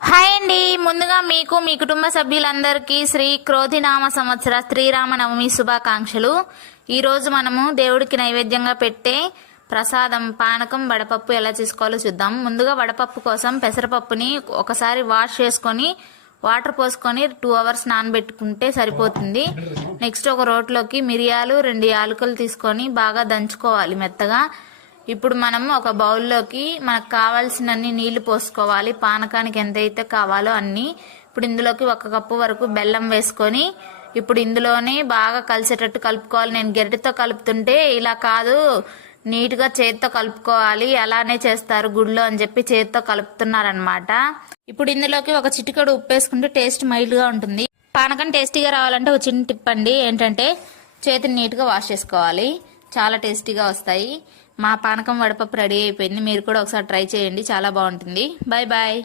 Hi అండి. ముందుగా మీకు మీ కుటుంబ సభ్యులందరికీ శ్రీ క్రోధినామ సంవత్సర శ్రీరామనవమి శుభాకాంక్షలు. ఈరోజు మనము దేవుడికి నైవేద్యంగా పెట్టే ప్రసాదం పానకం వడపప్పు ఎలా చేసుకోవాలో చూద్దాం. ముందుగా వడపప్పు కోసం పెసరపప్పుని ఒకసారి వాష్ చేసుకొని వాటర్ పోసుకొని 2 hours నానబెట్టుకుంటే సరిపోతుంది. నెక్స్ట్ ఒక రోట్లోకి మిరియాలు 2 యాలకులు తీసుకొని బాగా దంచుకోవాలి మెత్తగా. ఇప్పుడు మనం ఒక బౌల్లోకి మనకు కావాల్సినన్ని నీళ్లు పోసుకోవాలి. పానకానికి ఎంతైతే కావాలో అన్ని. ఇప్పుడు ఇందులోకి 1 కప్పు వరకు బెల్లం వేసుకొని ఇప్పుడు ఇందులోనే బాగా కలిసేటట్టు కలుపుకోవాలి. నేను గరిటెతో కలుపుతుంటే ఇలా కాదు, నీట్గా చేతితో కలుపుకోవాలి, అలానే చేస్తారు గుడిలో అని చెప్పి చేతితో కలుపుతున్నారనమాట. ఇప్పుడు ఇందులోకి 1 చిటికెడు ఉప్పు వేసుకుంటే టేస్ట్ మైల్డ్గా ఉంటుంది. పానకం టేస్టీగా రావాలంటే ఒక చిన్న టిప్ అండి, ఏంటంటే చేతిని నీట్గా వాష్ చేసుకోవాలి, చాలా టేస్టీగా వస్తాయి. మా పానకం వడపప్పు రెడీ అయిపోయింది. మీరు కూడా ఒకసారి ట్రై చేయండి, చాలా బాగుంటుంది. Bye bye.